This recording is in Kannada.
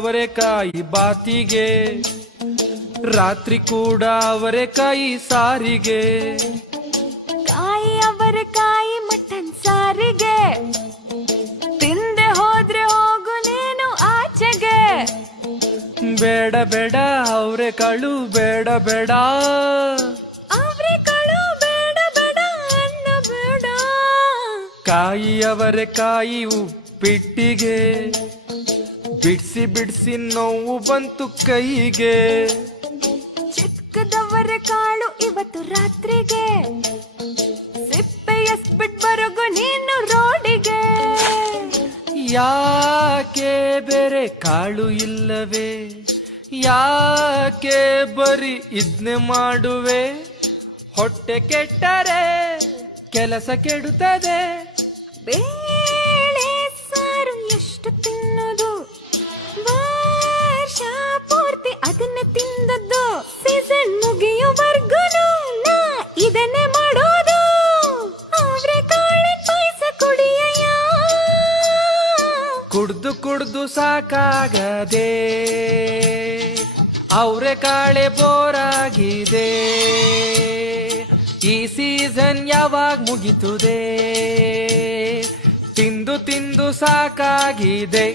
ಅವರೆಕಾಯಿ ಬಾತಿಗೆ, ರಾತ್ರಿ ಕೂಡ ಅವರೆಕಾಯಿ ಸಾರಿಗೆ. ಕಾಯಿ ಅವರೆಕಾಯಿ ಮಟನ್ ಸಾರಿಗೆ, ತಿಂದೆ ಹೋದ್ರೆ ಹೋಗು ನೀನು ಆಚೆಗೆ. ಬೇಡ ಬೇಡ ಅವರೆಕಾಳು ಬೇಡ ಬೇಡ, ಅವರೆಕಾಳು ಬೇಡ ಬೇಡ ಅನ್ನ ಬೇಡ. ಕಾಯಿ ಅವರೆಕಾಯಿ ಉಪ್ಪಿಟ್ಟಿಗೆ, ಬಿಡ್ಸಿ ಬಿಡ್ಸಿ ನೋವು ಬಂತು ಕೈಗೆ. ಚಿಕ್ಕದವರೆ ಕಾಳು ಇವತ್ತು ರಾತ್ರಿಗೆ, ಸಿಪ್ಪೆ ಎಸ್ಬಿಟ್ವರೆಗೂ ನೀನು ರೋಡಿಗೆ. ಯಾಕೆ ಬೇರೆ ಕಾಳು ಇಲ್ಲವೇ, ಯಾಕೆ ಬರೀ ಇದ್ನೆ ಮಾಡುವೆ. ಹೊಟ್ಟೆ ಕೆಟ್ಟರೆ ಕೆಲಸ ಕೆಡುತ್ತದೆ. ಬೇಳೆ ಸಾರು ಎಷ್ಟು ತಿನ್ನೋದು, ವರ್ಷ ಪೂರ್ತಿ ಅದನ್ನೇ ತಿಂದದ್ದು. ಸೀಸನ್ ಮುಗಿಯುವರ್ಗು ನಾ ಇದನ್ನೇ ಮಾಡೋದು. ಅವರೆಕಾಳಿನ ಪಾಯಸ ಕುಡಿಯಯ್ಯ, ಕುಡ್ದು ಕುಡ್ದು ಸಾಕಾಗದೆ ಅವರೆಕಾಳೆ ಬೋರಾಗಿದೆ. ಈ ಸೀಸನ್ ಯಾವಾಗ ಮುಗಿತುದೆ, ತಿಂದು ತಿಂದು ಸಾಕಾಗಿದೆ.